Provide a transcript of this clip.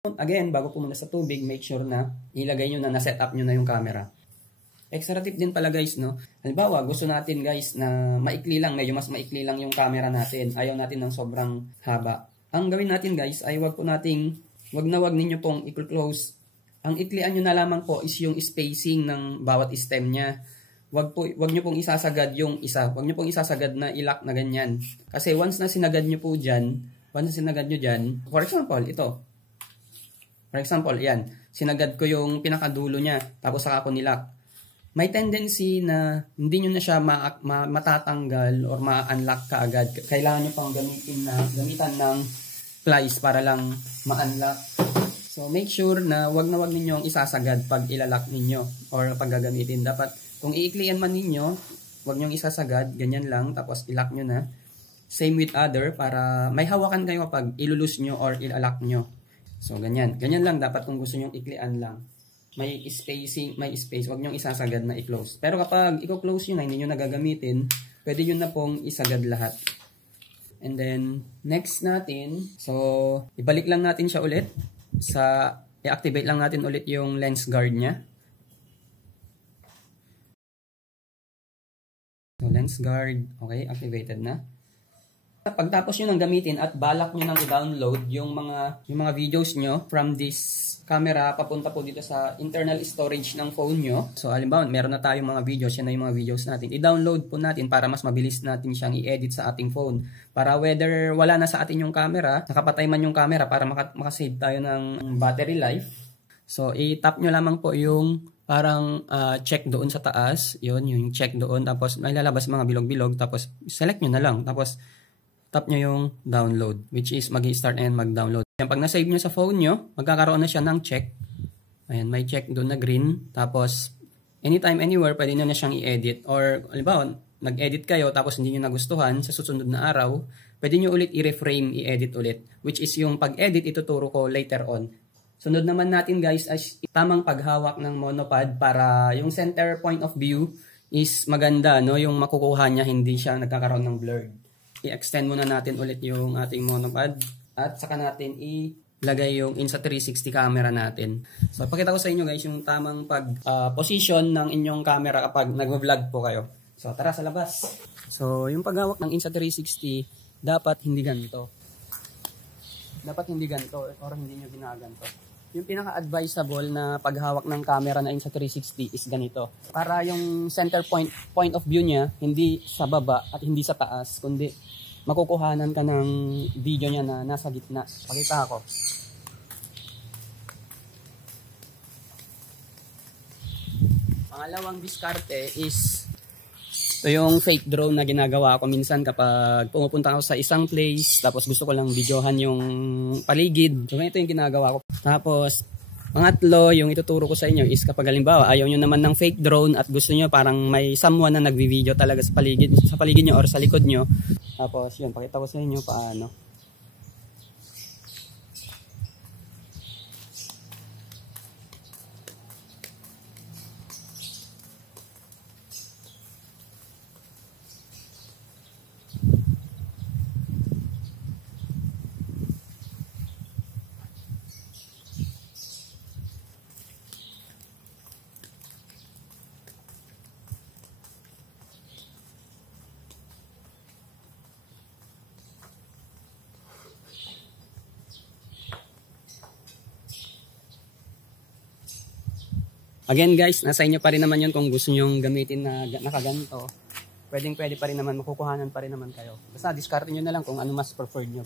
Again, bago pumunta sa tubig, make sure na ilagay nyo na na-set up nyo na yung camera. Extra tip din pala guys, no? Halimbawa, gusto natin guys na maikli lang, medyo mas maikli lang yung camera natin. Ayaw natin ng sobrang haba. Ang gawin natin guys ay wag ninyo pong i-close. Ang iklian nyo na lamang po is yung spacing ng bawat stem niya. Wag nyo pong isasagad yung isa. Wag nyo pong isasagad na ilock na ganyan. Kasi once na sinagad nyo dyan, for example, ito. For example, yan. Sinagad ko yung pinakadulo niya, tapos saka ko nilock. May tendency na hindi nyo na siya matatanggal or ma-unlock kaagad. Kailangan nyo pang gamitan ng plies para lang ma-unlock. So, make sure na wag ninyo ang isasagad pag ilalock ninyo or pag gagamitin. Dapat, kung iiklian man ninyo, wag nyo isasagad, ganyan lang, tapos ilock nyo na. Same with other, para may hawakan kayo pag ilulus nyo or ilalock nyo. So, ganyan. Ganyan lang dapat kung gusto nyo iklian lang. May spacing, may space. Huwag nyo isasagad na i-close. Pero kapag i-close nyo na, hindi nyo nagagamitin, pwede nyo na pong isagad lahat. And then, next natin, so, ibalik lang natin siya ulit. I-activate lang natin ulit yung lens guard niya. So, lens guard, okay, activated na. Pagtapos nyo nang gamitin at balak nyo nang i-download yung mga videos nyo from this camera papunta po dito sa internal storage ng phone nyo. So, halimbawa, meron na tayong mga videos. Yan na yung mga videos natin. I-download po natin para mas mabilis natin siyang i-edit sa ating phone. Para whether wala na sa atin yung camera, nakapatay man yung camera para makasave tayo ng battery life. So, i-tap nyo lamang po yung parang check doon sa taas. Yun, yung check doon. Tapos, may lalabas mga bilog-bilog. Tapos, select nyo na lang. Tapos, tap nyo yung download, which is mag-i-start and mag-download. Pag na-save nyo sa phone nyo, magkakaroon na siya ng check. Ayan, may check doon na green. Tapos, anytime, anywhere, pwede nyo na siyang i-edit. Or, halimbawa, nag-edit kayo, tapos hindi nyo nagustuhan sa susunod na araw, pwede nyo ulit i-reframe, i-edit ulit. Which is yung pag-edit, ituturo ko later on. Sunod naman natin guys, ay tamang paghawak ng monopod para yung center point of view is maganda, no? Yung makukuha niya, hindi siya nagkakaroon ng blurred. I-extend muna natin ulit yung ating monopod at saka natin ilagay yung Insta360 camera natin. So, pakita ko sa inyo guys yung tamang position ng inyong camera kapag nag-vlog po kayo. So, tara sa labas. So, yung paghawak ng Insta360 dapat hindi ganito. Dapat hindi ganito or hindi nyo ginaganto. Yung pinaka-advisable na paghawak ng camera na Insta360 is ganito. Para yung center point of view niya, hindi sa baba at hindi sa taas, kundi makukuhanan ka ng video niya na nasa gitna. Pakita ako. Pangalawang diskarte is ito yung fake drone na ginagawa ko minsan kapag pumupunta ako sa isang place tapos gusto ko lang videohan yung paligid. So, ito yung ginagawa ko. Tapos, pangatlo, yung ituturo ko sa inyo is kapag halimbawa ayaw nyo naman ng fake drone at gusto nyo parang may someone na nagvi-video talaga sa paligid nyo or sa likod nyo. Tapos, yun, pakita ko sa inyo paano. Again guys, nasa inyo pa rin naman yun kung gusto nyong gamitin na nakaganto. Pwede pa rin naman, makukuhanan pa rin naman kayo. Basta discard nyo na lang kung ano mas preferred nyo.